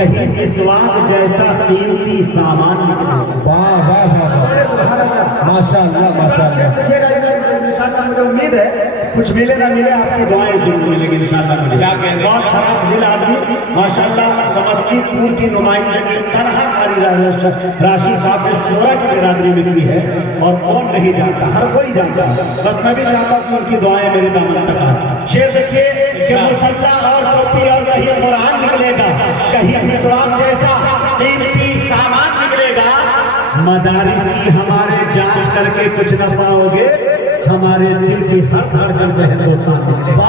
کہیں مسواک جیسا قیمتی سامان نکلے گا۔ واہ واہ واہ ماشاء اللہ ماشاء اللہ۔ انشاءاللہ مجھے امید ہے کچھ ملے نہ ملے آپ کی دعائیں ضرور ملے گی انشاءاللہ مجھے۔ بہت خراب دل آدمی ماشاءاللہ سمستی پور کی نمائندگی طرح کاری راشی صاحب نے شورا کی برادری میں کی ہے اور کون نہیں جانتا، ہر کوئی جانتا ہے۔ بس میں بھی چاہتا ہوں کہ ان کی دعائیں میرے دامن تک آئیں۔ شعر دیکھیے کہ مسلح اور ٹوپی اور کہیں قرآن نکلے گا، کہیں مسواک جیسا قیمتی سامان نکلے گا۔ مدارس کی ہمارے جانچ کر کے کچھ نہ پاؤ گے، ہمارے دل کی ہر دھڑکن سے ہندوستان نکلے گا۔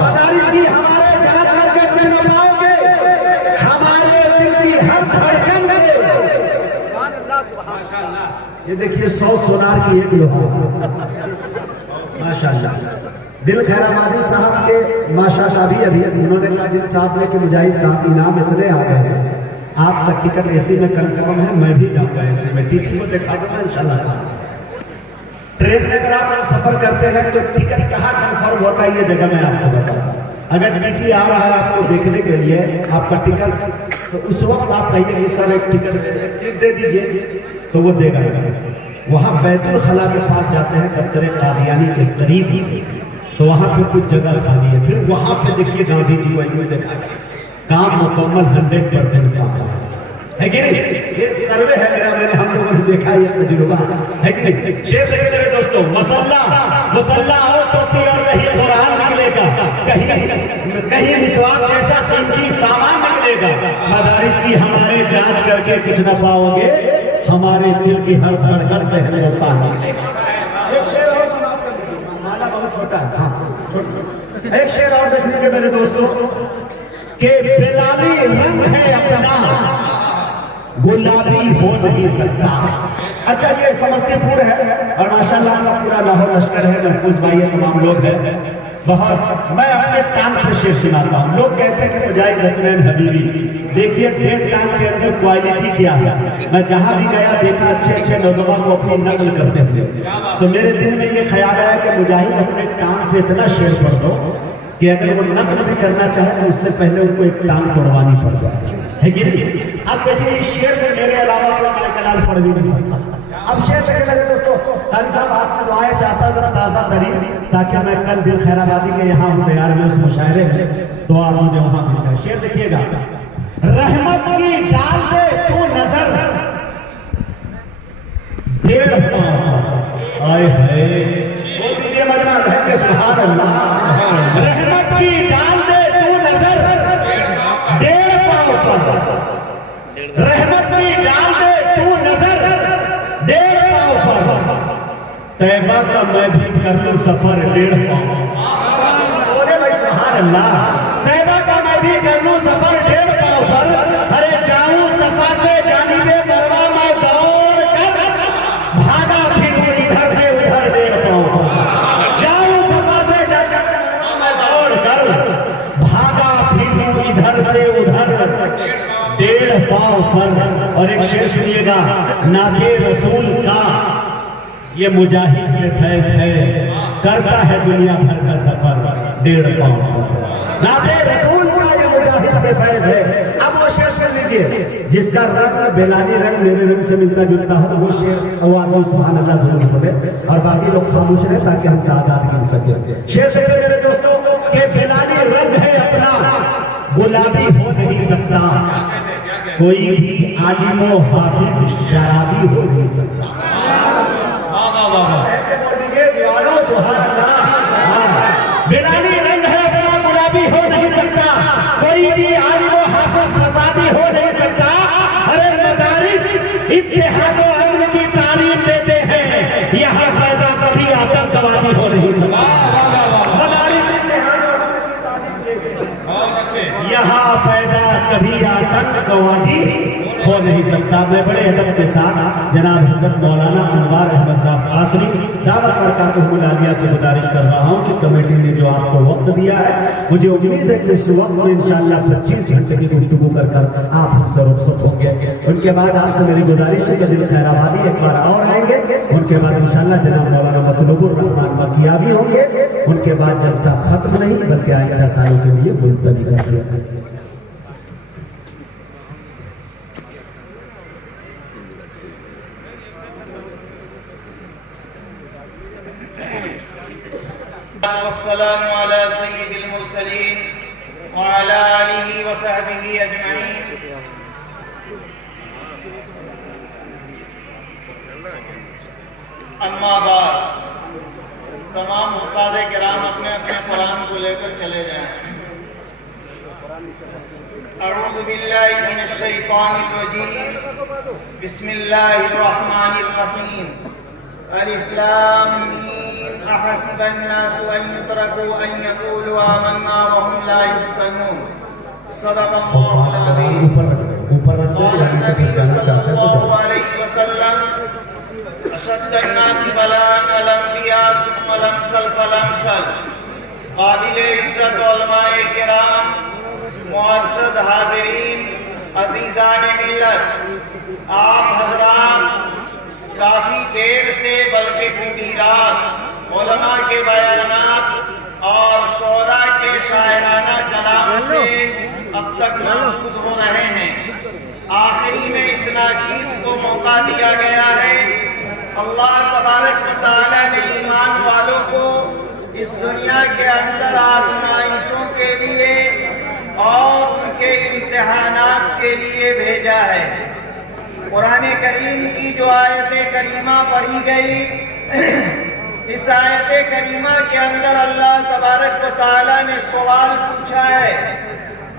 مدارس کی ہمارے جانچ کر کے کچھ نہ پاؤ گے، ہمارے دل کی ہر دھڑکن سے۔ یہ دیکھیے 100 سونار کی ایک لوہا ماشاءاللہ۔ دل خیر آبادی صاحب کے ماشاءاللہ ابھی انہوں نے کہا دل صاحب نے کہ مجاہد صاحب انعام اتنے آ گئے ہیں، آپ کا ٹکٹ اے سی میں کنفرم ہے، میں بھی جاؤں گا اے سی میں، ٹکٹ کو دکھا دوں گا انشاءاللہ۔ ٹرین میں اگر آپ سفر کرتے ہیں تو ٹکٹ کہاں کنفرم ہوتا ہے یہ جگہ میں آپ کو بتاؤں گا۔ اگر ٹی ٹی آ رہا ہے آپ کو دیکھنے کے لیے آپ کا ٹکٹ، تو اس وقت آپ کہیے کہ سر ایک ٹکٹ سیٹ دے دیجئے تو وہ دے گا۔ وہاں بیت الخلا کے پاس جاتے ہیں دفتر قادیانی کے قریب ہی، تو وہاں پہ کچھ جگہ خالی ہے، پھر وہاں پہ دیکھیے گاندھی جی کو دیکھا کام مکمل 100% کام ہے کہ نہیں؟ یہ سروے ہے میرا، میں نے ہم لوگوں نے دیکھا یہ تجربہ ہے کہ نہیں؟ شیخ دیکھیں میرے دوستوں، مسلح اور ٹوپی اور کہیں قرآن نکلے گا، کہیں مسواک جیسا قیمتی سامان نکلے گا۔ مدارس کی ہمارے جانچ کر کے کچھ نہ پاؤ گے، ہمارے دل کی ہر دھڑکن سے ہندوستان نکلے گا۔ ایک شعر اور سماعت کر لیجیے، مالا بہت چھوٹا ہے، ہاں ایک شعر اور دیکھ لیجیے میرے دوستوں کہ بلالی رنگ ہے اپنا گلابی ہو نہیں سکتا۔ اچھا یہ سمستی پور ہے اور ماشاءاللہ کا پورا لاہور لشکر ہے، محفوظ بھائی تمام لوگ ہیں۔ بہت میں اپنے ٹانگ پر شعر سناتا ہوں۔ لوگ کہتے ہیں کہ مجاہد حسنین حبیبی دیکھیے ڈیڑھ ٹانگ کے اندر کوالٹی کیا ہے۔ میں جہاں بھی گیا دیکھا اچھے نوجوان کو اپنی نقل کرتے ہوئے، تو میرے دل میں یہ خیال آیا کہ مجاہد اپنے ٹانگ پہ اتنا شعر پڑھ دو کہ اگر وہ نقل بھی کرنا چاہے تو اس سے پہلے ان کو ایک ٹانگ توڑوانی پڑ جائے، ہے کہ نہیں؟ اب دیکھیے اس شعر میں میرے علاوہ کوئی کلال پڑھ بھی نہیں سکتا۔ اب شعر سے میرے دوستو قاری صاحب آپ کی دعائیں چاہتا ہوں ذرا تازہ ترین، تاکہ میں کل دل خیر آبادی کے یہاں ہوں تیار میں اس مشاعرے میں دعا مجھے وہاں مل جائے۔ شعر دیکھیے گا، رحمت کی ڈال دے تو نظر ڈیڑھ پاؤں، آئے ہائے بول دیجیے مجمع ہے کہ سبحان اللہ۔ رحمت کی ڈال دے تو نظر ڈیڑھ پاؤں پر، رحمت کی ڈال دے تو نظر ڈیڑھ پاؤں پر، طیبہ کا میں بھی کر لوں سفر ڈیڑھ پاؤں۔ بولے بھائی سبحان اللہ۔ طیبہ کا میں بھی کر لوں سفر ڈیڑھ پاؤں پر، ارے جاؤں صفا سے جانب مروہ میں دوڑ کر، بھاگا پھروں ادھر سے ادھر ڈیڑھ پاؤں پر۔ جاؤں صفا سے جانب مروہ میں دوڑ کر، بھاگا پھروں ادھر سے ادھر ڈیڑھ پاؤں پر۔ اور ایک شعر سنیے گا، نعت رسول کا یہ مجاہد میں فیض ہے، کرتا ہے دنیا بھر کا سفر ڈیڑھ پاؤں پر۔ نعت رسول کا یہ مجاہد میں فیض ہے۔ اب وہ شعر سن لیجئے جس کا رنگ بیلانی رنگ میرے رنگ سے ملتا جلتا ہو، وہ شعر آدمی سبحان اللہ ضرور پڑھے اور باقی لوگ خاموش رہے تاکہ ہم تعداد گن سکیں۔ شعر دیکھیں میرے دوستوں کہ بیلانی رنگ ہے اپنا گلابی ہو نہیں سکتا، کوئی بھی عالم و حافظ شرابی ہو نہیں سکتا۔ بیلانی رنگ ہے اپنا گلابی ہو نہیں سکتا، کوئی بھی عالم و حافظ فسادی ہو نہیں سکتا۔ ارے مدارس اتحاد و امن کی تعلیم دیتے ہیں، یہاں پیدا کبھی آتنکوادی ہو نہیں سکتا۔ مدارس اتحاد و امن کی تعلیم دیتے ہیں، یہاں پیدا کبھی آتنکوادی ہو نہیں سکتا۔ میں بڑے ادب کے ساتھ جناب حضرت مولانا انوار احمد صاحب قاسمی دعوت برکاتہ العالیہ سے گزارش کر رہا ہوں کہ کمیٹی نے جو آپ کو وقت دیا ہے، مجھے امید ہے کہ اس وقت میں انشاءاللہ 25 گھنٹے کی گفتگو کر کر آپ ہم سے رخصت ہوں گے۔ ان کے بعد آپ سے میری گزارش ہے کہ دل خیر آبادی ایک بار اور آئیں گے، ان کے بعد انشاءاللہ جناب مولانا مطلوب الرحمان مکیاوی ہوں گے، ان کے بعد جلسہ ختم نہیں بلکہ آئندہ سالوں کے لیے ملتوی کر دیا۔ والسلام على سيد المرسلين وعلى آله وصحبه أجمعين. اما بعد، تمام حفاظ کرام اپنے اپنے قرآن کو لے کر چلے جائیں. اعوذ باللہ من الشیطان الرجیم. بسم اللہ الرحمن الرحیم. الف لام میم. احسب الناس ان يتركوا ان يقولوا آمنا وهم لا يفتنون. صدق اللہ العظیم. قال النبی صلی اللہ علیہ وسلم اشد الناس بلاء الانبیاء ثم الامثل فالامثل. قابل عزت علماء کرام، معزز حاضرین، عزیزان ملت، آپ حضرات کافی دیر سے بلکہ پوری رات علماء کے بیانات اور شعراء کے شاعرانہ کلام سے اب تک محفوظ ہو رہے ہیں. آخری میں اس ناچیز کو موقع دیا گیا ہے. اللہ تبارک و تعالیٰ نے ایمان والوں کو اس دنیا کے اندر آزمائشوں کے لیے اور ان کے امتحانات کے لیے بھیجا ہے. قرآن کریم کی جو آیت کریمہ پڑھی گئی، اس آیت کریمہ کے اندر اللہ تبارک و تعالیٰ نے سوال پوچھا ہے،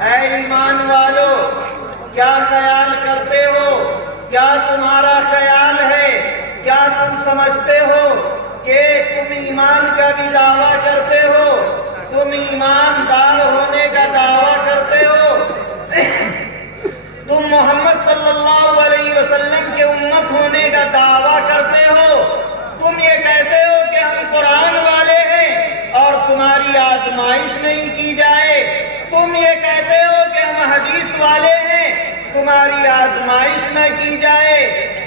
اے ایمان والو، کیا خیال کرتے ہو؟ کیا تمہارا خیال ہے؟ کیا تم سمجھتے ہو کہ تم ایمان کا بھی دعویٰ کرتے ہو؟ تم ایماندار ہونے کا دعویٰ کرتے ہو؟ تم محمد صلی اللہ علیہ وسلم کے امت ہونے کا دعویٰ کرتے ہو؟ تم یہ کہتے ہو کہ ہم قرآن والے ہیں اور تمہاری آزمائش نہیں کی جائے؟ تم یہ کہتے ہو کہ ہم حدیث والے ہیں، تمہاری آزمائش نہ کی جائے؟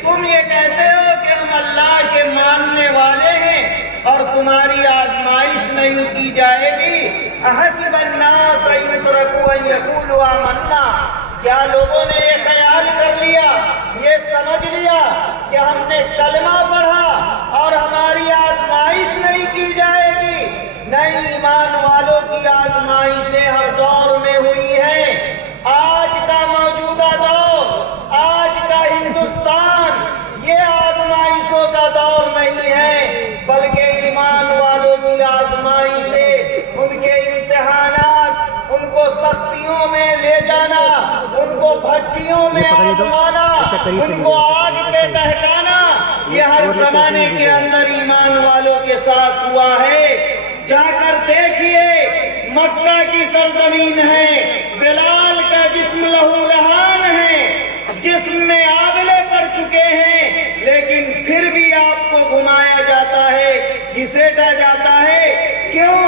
تم یہ کہتے ہو کہ ہم اللہ کے ماننے والے ہیں اور تمہاری آزمائش نہیں کی جائے گی؟ احسب الناس ان يتركوا ان يقولوا آمنا. کیا لوگوں نے یہ خیال کر لیا، یہ سمجھ لیا کہ ہم نے کلمہ پڑھا اور ہماری آزمائش نہیں کی جائے گی؟ نہیں، ایمان والوں کی آزمائشیں ہر دور میں ہوئی ہیں. آج کا موجودہ دور، آج کا ہندوستان یہ آزمائشوں کا دور نہیں ہے، بلکہ ایمان والوں کی آزمائشیں، ان کے امتحانات، ان کو سختیوں میں لے جانا، ان کو بھٹیوں میں آزمانا، ان کو آگ پہ دہکانا، یہ ہر زمانے کے اندر ایمان والوں کے ساتھ ہوا ہے. جا کر دیکھیے، مکہ کی سرزمین ہے، بلال کا جسم لہو لہان ہے، جسم میں آبلے پڑ چکے ہیں، لیکن پھر بھی آپ کو گھمایا جاتا ہے، گھسیٹا جاتا ہے. کیوں؟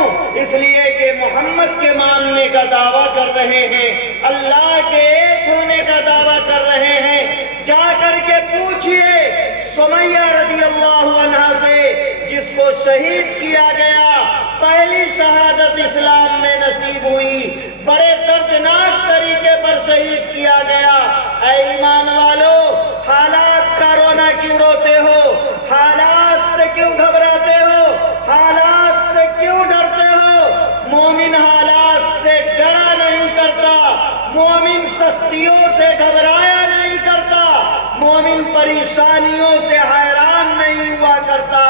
اس لیے کہ محمد کے ماننے کا دعویٰ کر رہے ہیں، اللہ کے ایک ہونے کا دعویٰ کر رہے ہیں. جا کر کے پوچھئے سمیہ رضی اللہ عنہ سے، جس کو شہید کیا گیا، پہلی شہادت اسلام میں نصیب ہوئی، بڑے دردناک طریقے پر شہید کیا گیا. اے ایمان والو، حالات کا رونا کیوں روتے ہو؟ حالات سے کیوں گھبراتے ہو؟ حالات سے کیوں ڈرتے ہو؟ مومن حالات سے ڈرا نہیں کرتا، مومن سختیوں سے گھبرایا نہیں کرتا، مومن پریشانیوں سے حیران نہیں ہوا کرتا،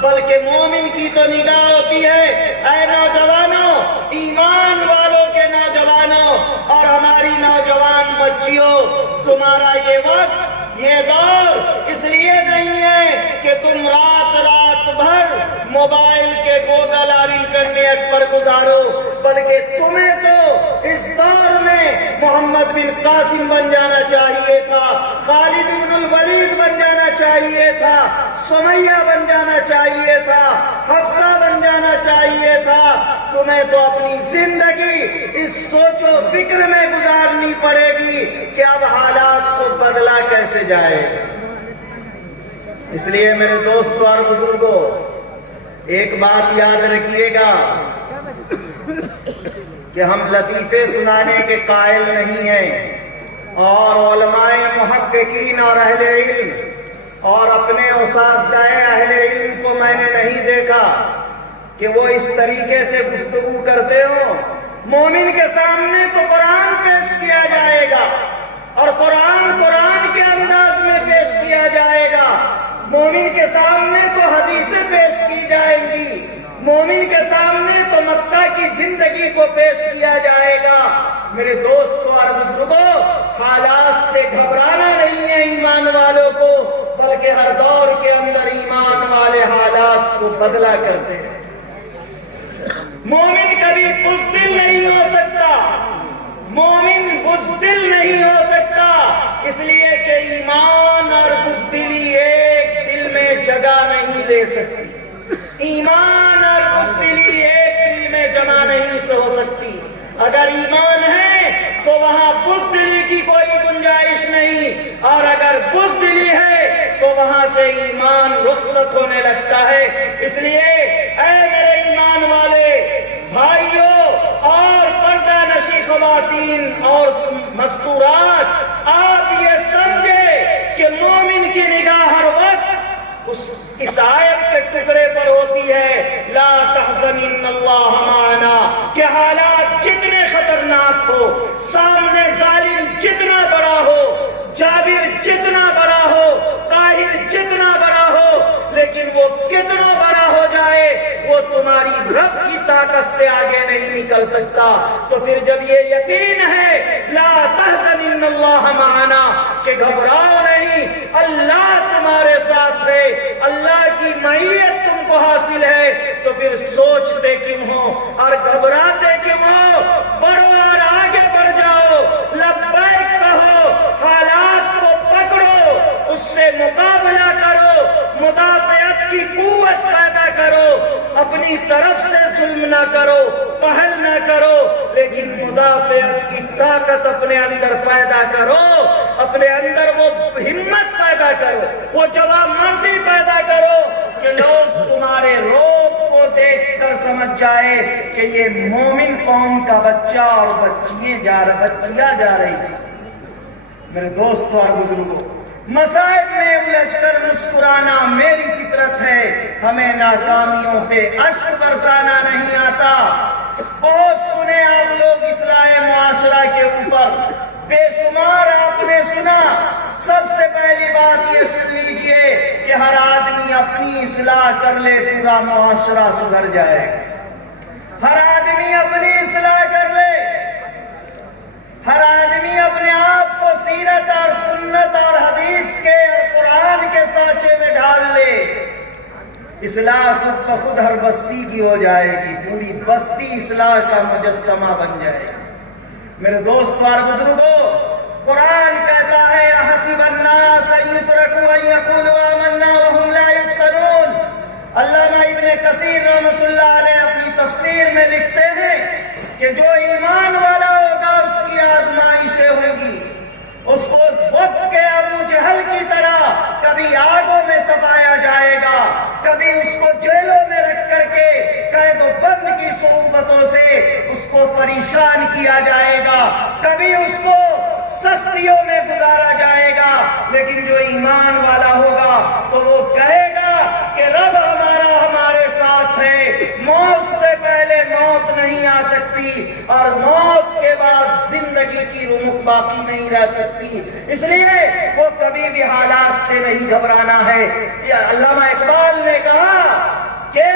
بلکہ مومن کی تو نگاہ ہوتی ہے، اے نوجوانوں، ایمان والوں کے نوجوانوں اور ہماری نوجوان بچیوں، تمہارا یہ وقت، یہ دور اس لیے نہیں ہے کہ تم رات بھر موبائل کے گوگل اور انٹرنیٹ پر گزارو، بلکہ تمہیں تو اس دور میں محمد بن قاسم بن جانا چاہیے تھا، خالد بن الولید بن جانا چاہیے تھا، سمیہ بن جانا چاہیے تھا، حفصہ بن جانا چاہیے تھا. تمہیں تو اپنی زندگی اس سوچ و فکر میں گزارنی پڑے گی کہ اب حالات کو بدلا کیسے جائے. اس لیے میرے دوستوں اور بزرگوں، ایک بات یاد رکھیے گا کہ ہم لطیفے سنانے کے قائل نہیں ہیں، اور علماء محققین اور اہل علم اور اپنے اساتذہ اہل علم کو میں نے نہیں دیکھا کہ وہ اس طریقے سے گفتگو کرتے ہو. مومن کے سامنے تو قرآن پیش کیا جائے گا اور قرآن کے انداز میں پیش کیا جائے گا. مومن کے سامنے تو حدیثیں پیش کی جائیں گی. مومن کے سامنے تو مکہ کی زندگی کو پیش کیا جائے گا. میرے دوستوں اور بزرگوں، حالات سے گھبرانا نہیں ہے ایمان والوں کو، بلکہ ہر دور کے اندر ایمان والے حالات کو بدلا کرتے ہیں. مومن کبھی بزدل نہیں ہو سکتا. مومن بزدل نہیں ہو سکتا، اس لیے کہ ایمان اور بزدلی ایک دل میں جگہ نہیں لے سکتی. ایمان اور بزدلی ایک دل میں جمع نہیں ہو سکتی. اگر ایمان ہے تو وہاں بزدلی کی کوئی گنجائش نہیں، اور اگر بزدلی ہے تو وہاں سے ایمان رخصت ہونے لگتا ہے. اس لیے اے میرے ایمان والے بھائیوں اور پردہ نشی خواتین اور مستورات، آپ یہ سمجھے کہ مومن کی نگاہ ہر وقت اس آیت کے ٹکڑے پر ہوتی ہے، لا تحزن ان اللہ معنا، کہ حالات جتنے خطرناک ہو، سامنے ظالم جتنا بڑا ہو، جابر جتنا بڑا ہو، طاہر جتنا بڑا ہو، لیکن وہ کتنا بڑا ہو جائے وہ تمہاری رب کی طاقت سے آگے نہیں نکل سکتا. تو پھر جب یہ یقین ہے لا تحزن ان اللہ معنا، کہ گھبراؤ نہیں، اللہ تمہارے ساتھ ہے، اللہ کی معیت تم کو حاصل ہے، تو پھر سوچتے کیوں ہو اور گھبراتے کیوں ہو؟ بڑھو اور آگے بڑھ جاؤ، لبیک کہو، حالات کو پکڑو، اس سے مقابلہ کرو، مدافعت کی قوت پیدا کرو. اپنی طرف سے ظلم نہ کرو، پہل نہ کرو، لیکن مدافعت کی طاقت اپنے اندر پیدا کرو. اپنے اندر وہ ہمت پیدا کرو، وہ جواب مردی پیدا کرو کہ لوگ تمہارے روب کو دیکھ کر سمجھ جائے کہ یہ مومن قوم کا بچہ اور بچیاں جا رہی ہیں. میرے دوستوں اور بزرگوں، مصائب میں الجھ کر مسکرانا میری فطرت ہے. ہمیں ناکامیوں پہ اشک برسانا نہیں آتا. بہت سنے آپ لوگ اصلاح معاشرہ کے اوپر، بے شمار آپ نے سنا. سب سے پہلی بات یہ سن لیجئے کہ ہر آدمی اپنی اصلاح کر لے، پورا معاشرہ سدھر جائے. ہر آدمی اپنی اصلاح کر لے، ہر آدمی اپنے آپ کو سیرت اور سنت اور حدیث کے اور قرآن کے سانچے میں ڈال لے. اصلاح خود بخود ہر بستی کی ہو جائے گی، پوری بستی اصلاح کا مجسمہ بن جائے گی. میرے دوستوں اور بزرگوں، قرآن کہتا ہے احسب الناس ان یترکوا ان یقولوا آمنا وهم لا یفتنون. علامہ ابن کثیر رحمۃ اللہ علیہ اپنی تفسیر میں لکھتے ہیں کہ جو ایمان والا ہوگا اس کی آزمائشیں ہوں گی. اس کو وقت کے ابو جہل کی طرح کبھی آگوں میں تپایا جائے گا، کبھی اس کو جیلوں میں رکھ کر کے قید و بند کی صعوبتوں سے اس کو پریشان کیا جائے گا، کبھی اس کو سختیوں میں گزارا جائے گا. لیکن جو ایمان والا ہوگا تو وہ کہے گا کہ رب ہمارے ساتھ ہے، موت سے پہلے موت نہیں آ سکتی اور موت کے بعد زندگی کی رونق باقی نہیں رہ سکتی. اس لیے وہ کبھی بھی حالات سے نہیں گھبرانا ہے. علامہ اقبال نے کہا کہ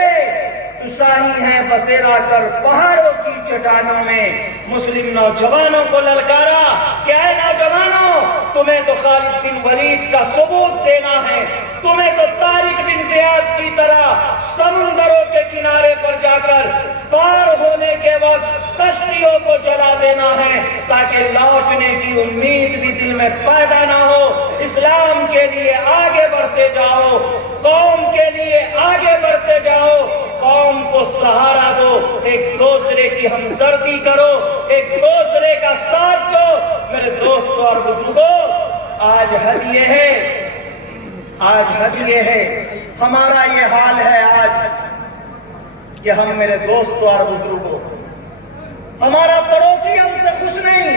تو شاہی ہے بسیرا کر پہاڑوں کی چٹانوں میں. مسلم نوجوانوں کو للکارا کہ اے نوجوانوں، تمہیں تو خالد بن ولید کا ثبوت دینا ہے، تمہیں تو طارق بن زیاد کی طرح سمندروں کے کنارے پر جا کر پار ہونے کے وقت کشتیوں کو جلا دینا ہے تاکہ لوٹنے کی امید بھی دل میں پیدا نہ ہو. اسلام کے لیے آگے بڑھتے جاؤ، قوم کے لیے آگے بڑھتے جاؤ، قوم کو سہارا دو، ایک دوسرے کی ہمدردی کرو، ایک دوسرے کا ساتھ دو. میرے دوستوں اور بزرگوں، آج حد یہ ہے، ہمارا یہ حال ہے آج کہ ہم، میرے دوستوں اور بزرگوں، ہمارا پڑوسی ہم سے خوش نہیں،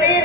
3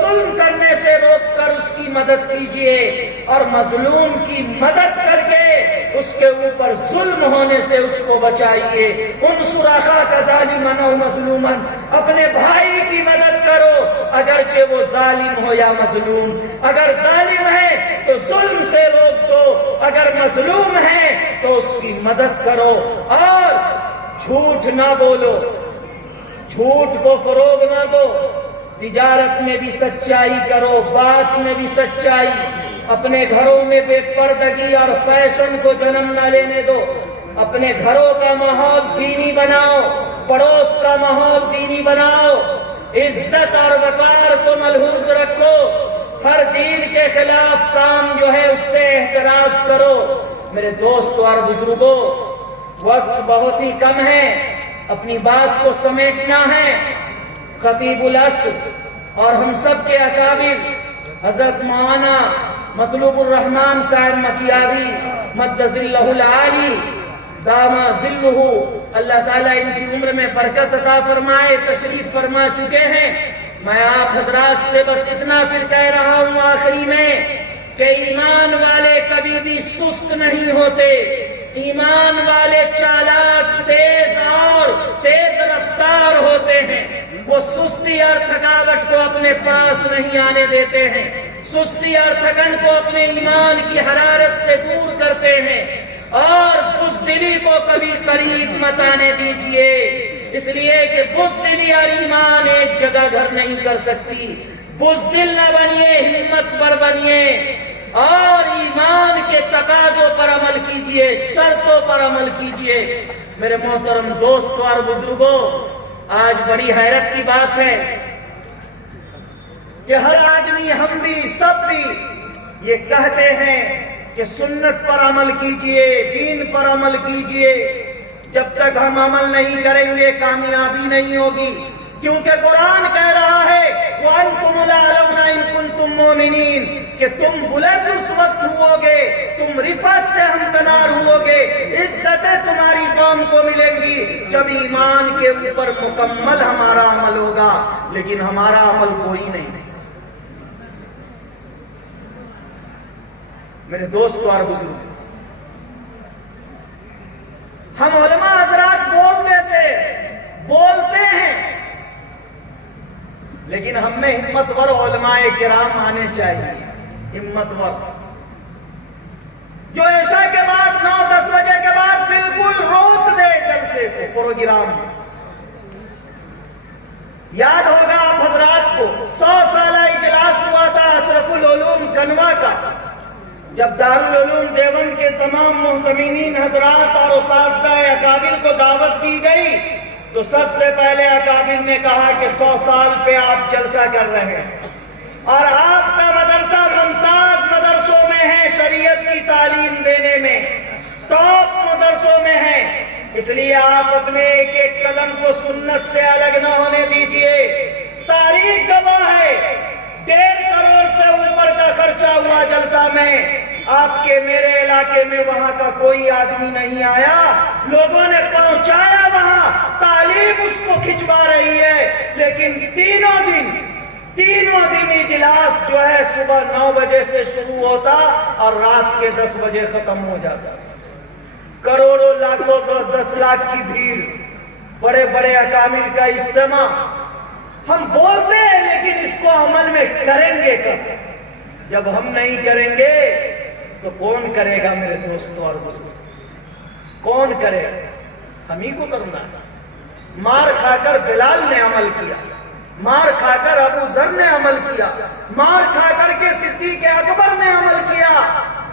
ظلم کرنے سے روک کر اس کی مدد کیجئے اور مظلوم کی مدد کر کے اس کے اوپر ظلم ہونے سے اس کو بچائیے۔ انصر اخاک ظالما او مظلوما، اپنے بھائی کی مدد کرو اگرچہ وہ ظالم ہو یا مظلوم۔ اگر ظالم ہے تو ظلم سے روک دو، اگر مظلوم ہے تو اس کی مدد کرو، اور جھوٹ نہ بولو، جھوٹ کو فروغ نہ دو۔ تجارت میں بھی سچائی کرو، بات میں بھی سچائی۔ اپنے گھروں میں بے پردگی اور فیشن کو جنم نہ لینے دو۔ اپنے گھروں کا ماحول دینی بناؤ، پڑوس کا ماحول دینی بناؤ، عزت اور وقار کو ملحوظ رکھو، ہر دین کے خلاف کام جو ہے اس سے احتراز کرو۔ میرے دوستو اور بزرگوں، وقت بہت ہی کم ہے، اپنی بات کو سمیٹنا ہے۔ خطیب العصر اور ہم سب کے اکابر حضرت مولانا مطلوب الرحمن صاحب مکیاوی مد ظلہ العالی دام ظلہ، اللہ تعالیٰ ان کی عمر میں برکت عطا فرمائے، تشریف فرما چکے ہیں۔ میں آپ حضرات سے بس اتنا پھر کہہ رہا ہوں آخری میں کہ ایمان والے کبھی بھی سست نہیں ہوتے، ایمان والے چالاک، تیز رفتار ہوتے ہیں۔ وہ سستی اور تھکاوٹ کو اپنے پاس نہیں آنے دیتے ہیں، سستی اور تھکن کو اپنے ایمان کی حرارت سے دور کرتے ہیں، اور بزدلی کو کبھی قریب مت آنے دیجیے، اس لیے کہ بزدلی اور ایمان ایک جگہ گھر نہیں کر سکتی۔ بزدل نہ بنیے، ہمت پر بنیے، اور ایمان کے تقاضوں پر عمل کیجیے، شرطوں پر عمل کیجیے۔ میرے محترم دوستوں اور بزرگوں، آج بڑی حیرت کی بات ہے کہ ہر آدمی، ہم بھی، سب بھی یہ کہتے ہیں کہ سنت پر عمل کیجئے، دین پر عمل کیجئے۔ جب تک ہم عمل نہیں کریں گے کامیابی نہیں ہوگی، کیونکہ قرآن کہہ رہا ہے وَأَنْتُمُ الْأَعْلَوْنَ إِن كُنتُم مُؤْمِنِينَ، کہ تم بلند اس وقت ہوگے، تم رفعت سے ہمکنار ہوگے، عزتیں تمہاری قوم کو ملیں گی جب ایمان کے اوپر مکمل ہمارا عمل ہوگا، لیکن ہمارا عمل کوئی نہیں۔ میرے دوستو اور بزرگ، ہم علماء حضرات بولتے ہیں، لیکن ہم میں ہمت ور علماء کرام آنے چاہیے، ہمت ور جو عشاء کے بعد 9-10 بجے کے بعد بالکل روک دے جلسے کو، پروگرام۔ یاد ہوگا آپ حضرات کو 100 سالہ اجلاس ہوا تھا اشرف العلوم کنوا کا، جب دارالعلوم دیوبند کے تمام محتمین حضرات اور اساتذہ اکابر کو دعوت دی گئی تو سب سے پہلے اکابر نے کہا کہ 100 سال پہ آپ جلسہ کر رہے ہیں، اور آپ کا مدرسہ ممتاز مدرسوں میں ہے، شریعت کی تعلیم دینے میں ٹاپ مدرسوں میں ہے، اس لیے آپ اپنے ایک ایک قدم کو سنت سے الگ نہ ہونے دیجئے۔ تاریخ گواہ ہے، 1.5 کروڑ سے اوپر کا خرچہ ہوا جلسہ میں، آپ کے میرے علاقے میں وہاں کا کوئی آدمی نہیں آیا، لوگوں نے پہنچایا وہاں، تعلیم اس کو کھچوا رہی ہے، لیکن تینوں دن اجلاس جو ہے صبح 9 بجے سے شروع ہوتا اور رات کے 10 بجے ختم ہو جاتا۔ کروڑوں لاکھوں 10 لاکھ کی بھیڑ، بڑے بڑے اکامل کا اجتماع۔ ہم بولتے ہیں لیکن اس کو عمل میں کریں گے کب؟ جب ہم نہیں کریں گے تو کون کرے گا میرے دوستوں اور بزرگ؟ کون کرے گا؟ ہم ہی کو کرنا ہے۔ مار کھا کر بلال نے عمل کیا، مار کھا کر ابو ذر نے عمل کیا، مار کھا کر کے صدیق اکبر نے عمل کیا۔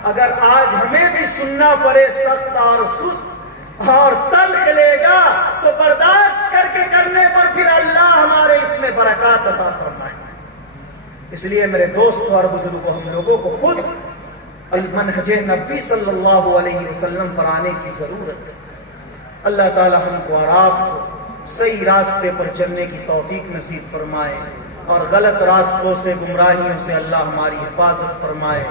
اگر آج ہمیں بھی سننا پڑے سخت اور سست اور تلخ لے گا تو برداشت کر کے کرنے پر پھر اللہ ہمارے اس میں برکات عطا فرمائے۔ اس لیے میرے دوستوں اور بزرگوں، ہم لوگوں کو خود المنہج نبی صلی اللہ علیہ وسلم پر آنے کی ضرورت ہے۔ اللہ تعالی ہم کو اور آپ کو صحیح راستے پر چلنے کی توفیق نصیب فرمائے، اور غلط راستوں سے، گمراہیوں سے اللہ ہماری حفاظت فرمائے۔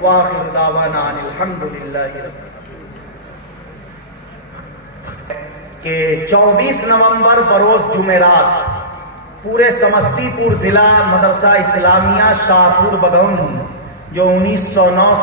وآخر دعوانا ان الحمدللہ رب کہ 24 نومبر بروز جمعرات پورے سمستی پور ضلع مدرسہ اسلامیہ شاہپور بگون جو 1909 سے